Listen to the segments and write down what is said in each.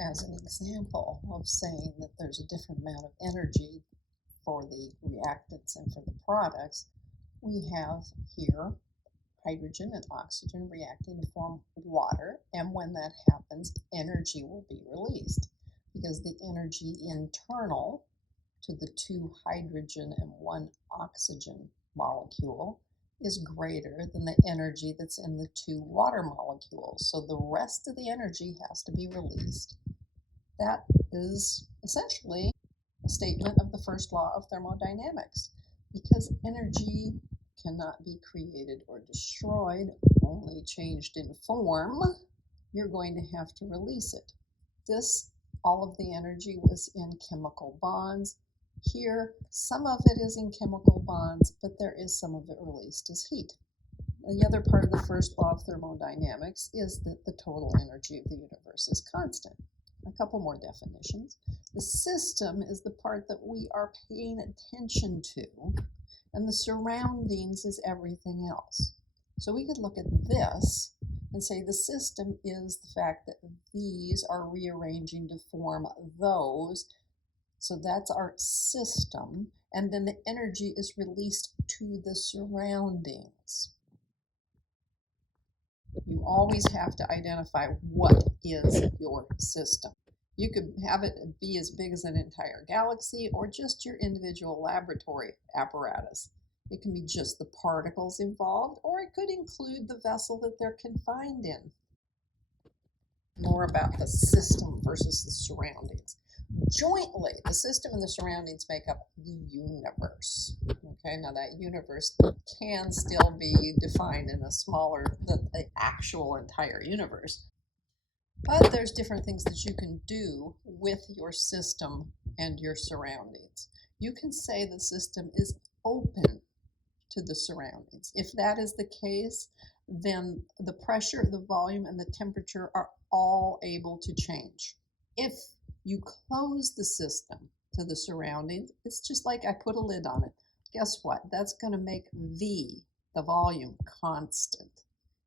As an example of saying that there's a different amount of energy for the reactants and for the products, we have here hydrogen and oxygen reacting to form water, and when that happens, energy will be released because the energy internal to the 2 hydrogen and 1 oxygen molecule is greater than the energy that's in the 2 water molecules. So the rest of the energy has to be released. That is essentially a statement of the first law of thermodynamics. Because energy cannot be created or destroyed, only changed in form, you're going to have to release it. All of the energy was in chemical bonds. Here, some of it is in chemical bonds, but there is some of it released as heat. The other part of the first law of thermodynamics is that the total energy of the universe is constant. A couple more definitions. The system is the part that we are paying attention to, and the surroundings is everything else. So we could look at this and say the system is the fact that these are rearranging to form those. So that's our system, and then the energy is released to the surroundings. You always have to identify what is your system. You could have it be as big as an entire galaxy or just your individual laboratory apparatus. It can be just the particles involved, or it could include the vessel that they're confined in. More about the system versus the surroundings. Jointly, the system and the surroundings make up the universe. Okay, now that universe can still be defined in a smaller than the actual entire universe. But there's different things that you can do with your system and your surroundings. You can say the system is open to the surroundings. If that is the case, then the pressure, the volume, and the temperature are all able to change. If you close the system to the surroundings, it's just like I put a lid on it. Guess what? That's going to make V, the volume, constant.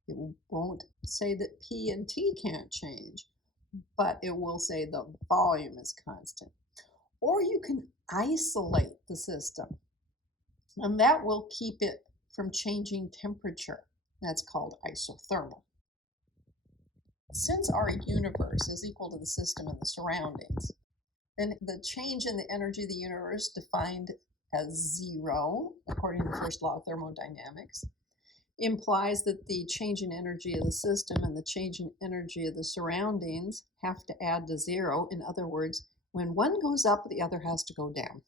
It won't say that P and T can't change, but it will say the volume is constant. Or you can isolate the system, and that will keep it from changing temperature. That's called isothermal. Since our universe is equal to the system and the surroundings, then the change in the energy of the universe, defined as 0, according to the first law of thermodynamics, implies that the change in energy of the system and the change in energy of the surroundings have to add to 0. In other words, when one goes up, the other has to go down.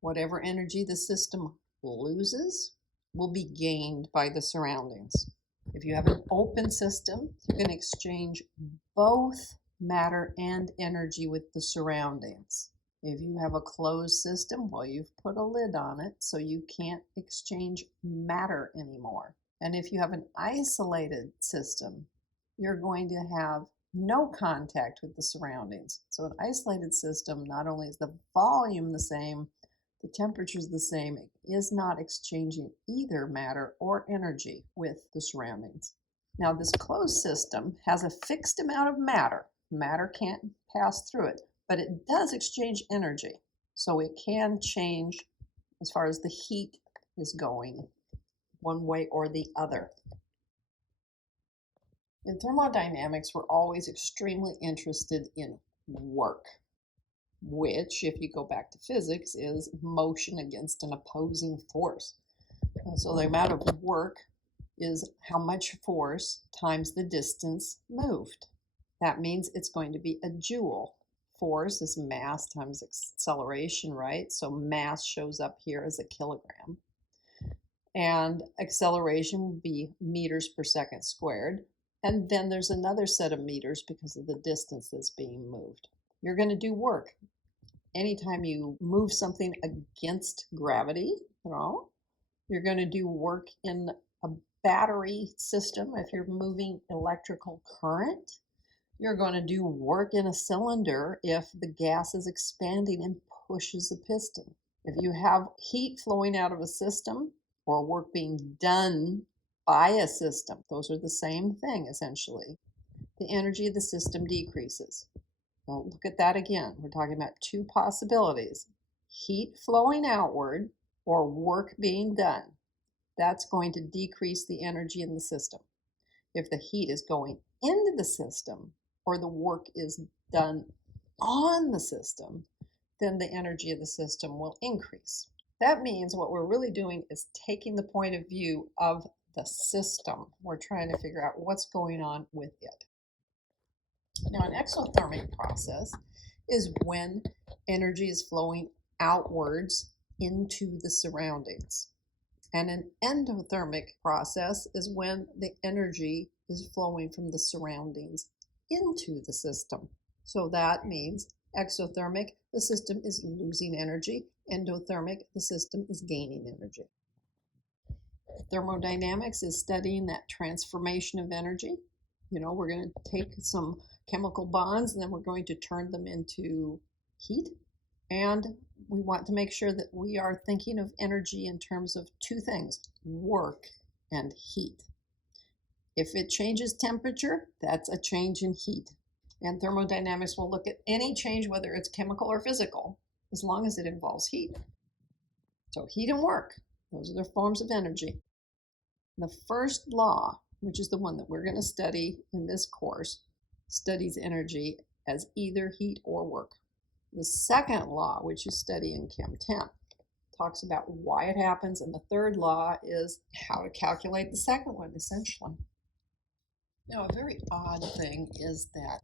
Whatever energy the system loses will be gained by the surroundings. If you have an open system, you can exchange both matter and energy with the surroundings. If you have a closed system, well, you've put a lid on it, so you can't exchange matter anymore. And if you have an isolated system, you're going to have no contact with the surroundings. So an isolated system, not only is the volume the same, the temperature is the same, it is not exchanging either matter or energy with the surroundings. Now, this closed system has a fixed amount of matter. Matter can't pass through it, but it does exchange energy. So it can change as far as the heat is going, one way or the other. In thermodynamics, we're always extremely interested in work, which, if you go back to physics, is motion against an opposing force. So the amount of work is how much force times the distance moved. That means it's going to be a joule. Force is mass times acceleration, right? So mass shows up here as a kilogram. And acceleration would be meters per second squared. And then there's another set of meters because of the distance that's being moved. You're going to do work. Anytime you move something against gravity, you're going to do work in a battery system. If you're moving electrical current, you're going to do work in a cylinder if the gas is expanding and pushes the piston. If you have heat flowing out of a system or work being done by a system, those are the same thing essentially. The energy of the system decreases. Well, look at that again. We're talking about two possibilities: heat flowing outward or work being done. That's going to decrease the energy in the system. If the heat is going into the system or the work is done on the system, then the energy of the system will increase. That means what we're really doing is taking the point of view of the system. We're trying to figure out what's going on with it. Now, an exothermic process is when energy is flowing outwards into the surroundings. And an endothermic process is when the energy is flowing from the surroundings into the system. So that means exothermic, the system is losing energy. Endothermic, the system is gaining energy. Thermodynamics is studying that transformation of energy. We're going to take some chemical bonds and then we're going to turn them into heat. And we want to make sure that we are thinking of energy in terms of two things: work and heat. If it changes temperature, that's a change in heat. And thermodynamics will look at any change, whether it's chemical or physical, as long as it involves heat. So heat and work, those are the forms of energy. The first law, which is the one that we're going to study in this course, studies energy as either heat or work. The second law, which you study in Chem2, talks about why it happens, and the third law is how to calculate the second one, essentially. Now, a very odd thing is that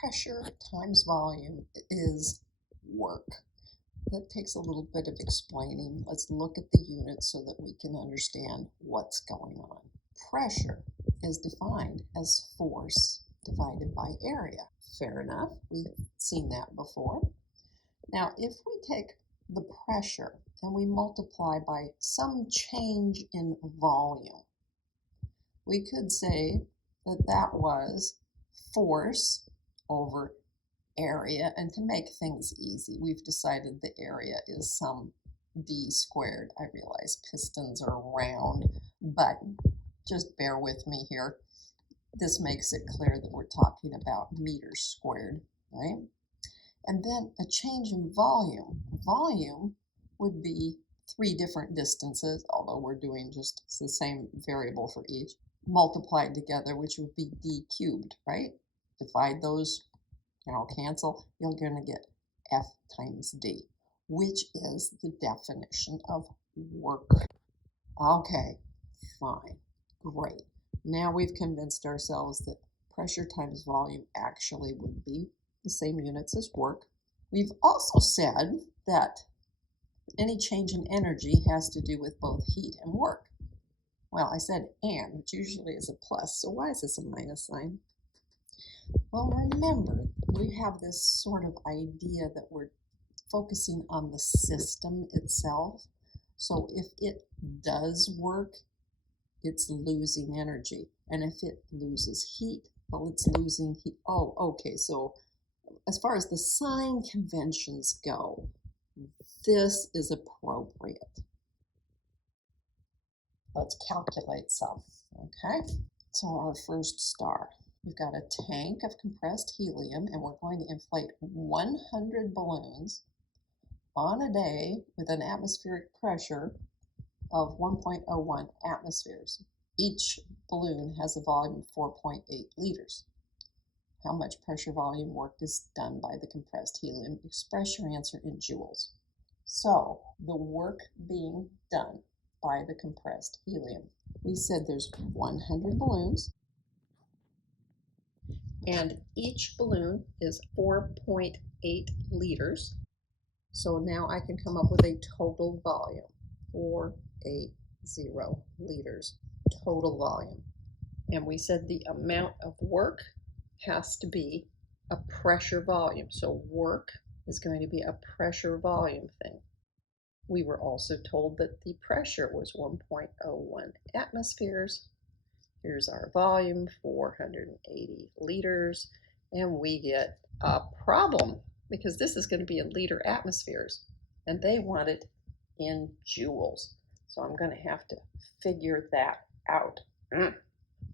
pressure times volume is work. That takes a little bit of explaining. Let's look at the units so that we can understand what's going on. Pressure is defined as force divided by area. Fair enough, we've seen that before. Now, if we take the pressure and we multiply by some change in volume, we could say that that was force over area. And to make things easy, we've decided the area is some d squared. I realize pistons are round, but just bear with me here. This makes it clear that we're talking about meters squared, right? And then a change in volume. Volume would be three different distances, although we're doing just the same variable for each, multiplied together, which would be d cubed, right? Divide those, cancel, you're going to get F times D, which is the definition of work. Okay, fine, great. Now we've convinced ourselves that pressure times volume actually would be the same units as work. We've also said that any change in energy has to do with both heat and work. Well, I said and, which usually is a plus, so why is this a minus sign? Well, remember, we have this sort of idea that we're focusing on the system itself. So if it does work, it's losing energy. And if it loses heat, well, it's losing heat. Oh, okay, so as far as the sign conventions go, this is appropriate. Let's calculate some, okay? So our first star, we've got a tank of compressed helium, and we're going to inflate 100 balloons on a day with an atmospheric pressure of 1.01 atmospheres. Each balloon has a volume of 4.8 liters. How much pressure volume work is done by the compressed helium? Express your answer in joules. So the work being done by the compressed helium. We said there's 100 balloons, and each balloon is 4.8 liters. So now I can come up with a total volume, 480 liters, total volume. And we said the amount of work has to be a pressure volume. So work is going to be a pressure volume thing. We were also told that the pressure was 1.01 atmospheres. Here's our volume, 480 liters, and we get a problem because this is going to be in liter atmospheres, and they want it in joules. So I'm going to have to figure that out.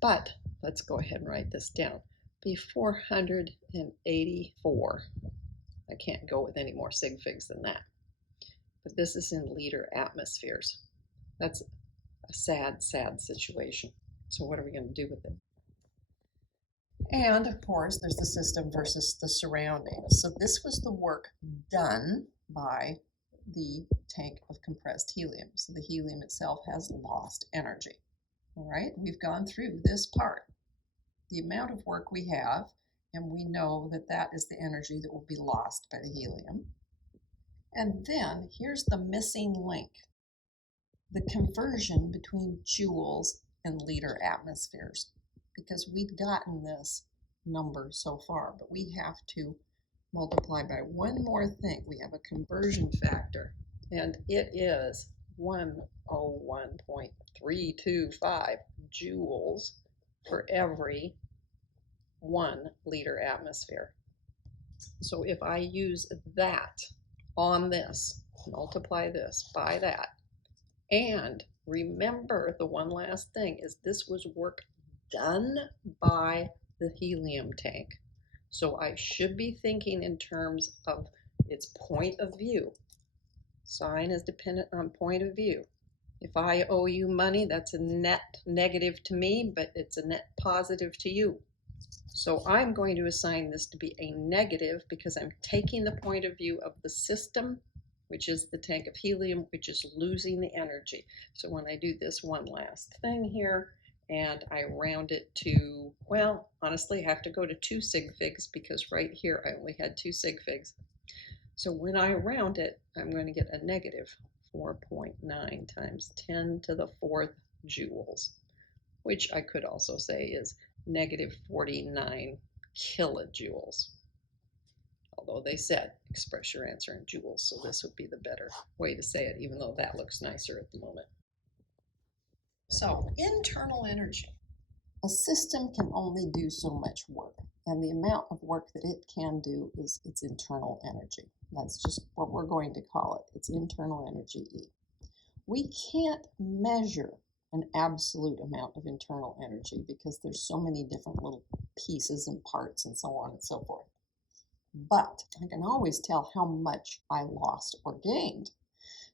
But let's go ahead and write this down. be 484. I can't go with any more sig figs than that. But this is in liter atmospheres. That's a sad, sad situation. So what are we going to do with it? And of course, there's the system versus the surroundings. So this was the work done by the tank of compressed helium. So the helium itself has lost energy. All right, we've gone through this part. The amount of work we have, and we know that that is the energy that will be lost by the helium. And then here's the missing link, the conversion between joules and liter atmospheres, because we've gotten this number so far, but we have to multiply by one more thing. We have a conversion factor, and it is 101.325 joules for every 1 liter atmosphere. So if I use that on this, multiply this by that, and remember the one last thing is this was work done by the helium tank. So I should be thinking in terms of its point of view. Sign is dependent on point of view. If I owe you money, that's a net negative to me, but it's a net positive to you. So I'm going to assign this to be a negative because I'm taking the point of view of the system, which is the tank of helium, which is losing the energy. So when I do this one last thing here, and I round it to, well, honestly, I have to go to 2 sig figs because right here I only had 2 sig figs. So when I round it, I'm going to get a negative 4.9 times 10 to the 4th joules, which I could also say is negative 49 kilojoules. Although they said express your answer in joules, so this would be the better way to say it, even though that looks nicer at the moment. So, internal energy. A system can only do so much work, and the amount of work that it can do is its internal energy. That's just what we're going to call it. It's internal energy E. We can't measure an absolute amount of internal energy because there's so many different little pieces and parts and so on and so forth. But I can always tell how much I lost or gained.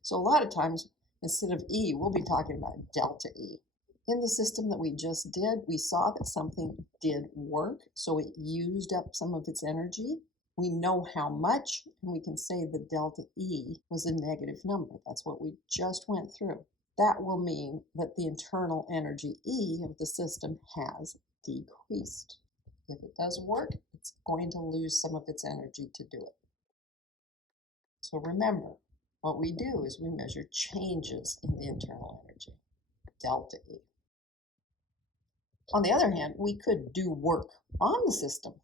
So a lot of times, instead of E, we'll be talking about delta E. In the system that we just did, we saw that something did work, so it used up some of its energy. We know how much, and we can say the delta E was a negative number. That's what we just went through. That will mean that the internal energy E of the system has decreased. If it does work, it's going to lose some of its energy to do it. So remember, what we do is we measure changes in the internal energy, delta E. On the other hand, we could do work on the system.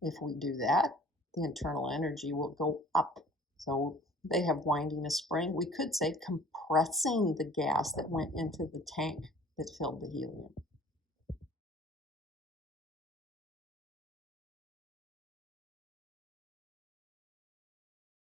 If we do that, the internal energy will go up. So they have winding a spring. We could say compressing the gas that went into the tank that filled the helium.